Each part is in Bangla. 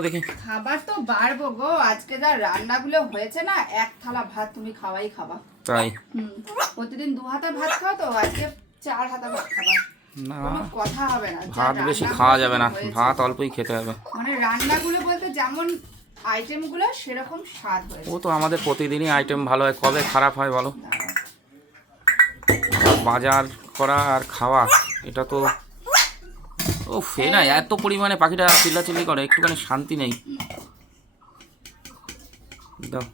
দেখি খাবার তো বাড়বো গো, আজকে যা রান্নাগুলো হয়েছে না, এক থালা ভাত তুমি খাওয়াই খাবা। তাই প্রতিদিন 2 হাতা ভাত খাও, তো আজকে 4 হাতা ভাত খাবা। না, কোনো কথা হবে না। ভাত বেশি খাওয়া যাবে না, ভাত অল্পই খেতে হবে। মানে রান্নাগুলো বলতে যেমন আইটেমগুলো সেরকম স্বাদ হয়েছে। ও তো আমাদের প্রতিদিনই আইটেম ভালো হয়, কবে খারাপ হয় বলো? বাজার করা আর খাওয়া, এটা তো ও ফে না, এত পরিমাণে পাখিটা চিল্লাচিল্লি করে, একটুখানি শান্তি নেই। দাও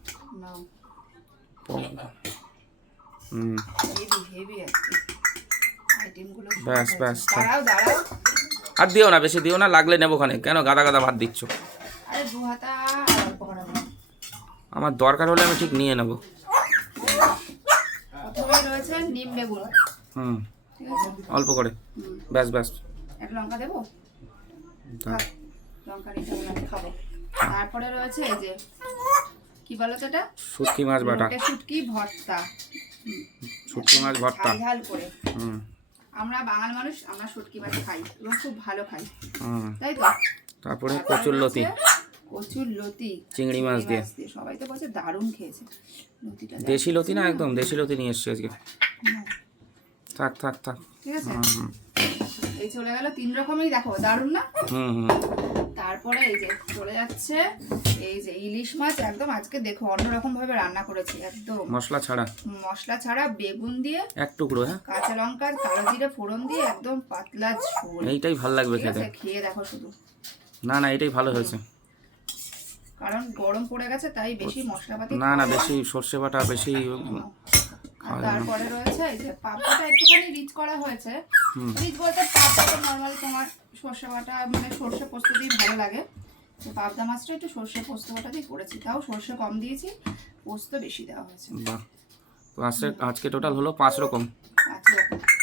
ব্যাস ব্যাস, আর দিও না, বেশি দিও না, লাগলে নেবো খানে। কেন গাদা গাদা ভাত দিচ্ছ? আমার দরকার হলে আমি ঠিক নিয়ে নেবো। অল্প করে, ব্যাস ব্যাস। লঙ্কা দেবো, লঙ্কা খাবো। তারপরে রয়েছে এই যে কি বলো তো, এটা শুটকি মাছ বাটা, শুটকি ভর্তা, শুটকি মাছ ভর্তা ঝাল করে। আমরা বাঙালি মানুষ, আমরা শুটকি মাছ খাই এবং খুব ভালো খাই, তাই তো। তারপরে কচুর লতি, কচুর লতি চিংড়ি মাছ দিয়ে। সবাই তো বলছে দারুণ খেয়েছে। লতিটা দেশি লতি না, একদম দেশি লতি নিয়ে এসছি আজকে। থাক থাক থাক, ঠিক আছে। এই চলে গেল 3 রকমই, দেখো দারুণ না? তারপরে এই যে চলে যাচ্ছে এই যে ইলিশ মাছ, একদম আজকে দেখো অন্যরকম ভাবে রান্না করেছি, একদম মশলা ছাড়া বেগুন দিয়ে এক টুকরো, কাঁচা লঙ্কা কালো জিরে ফোড়ন দিয়ে একদম পাতলা ঝোল। এইটাই ভালো লাগবে খেতে, খেয়ে দেখো শুধু। না না, এটাই ভালো হয়েছে, কারণ গরম পড়ে গেছে তাই বেশি মশলাপাতি না বেশি সর্ষে বাটা বেশি। তারপরে রয়েছে এই যে পাপড়টা একটুখানি রিচ করা হয়েছে। রিচ বলতে পাপড়া তো নরমালি তোমার সর্ষে বাটা মানে সর্ষে পোস্ত দিয়ে ভালো লাগে, তো পাবদা মাছটা একটু সর্ষে পোস্ত বাটা দিয়ে করেছি, তাও সর্ষে কম দিয়েছি, পোস্ত বেশি দেওয়া হয়েছে। বাহ, তো আজকে টোটাল হলো 5 রকম।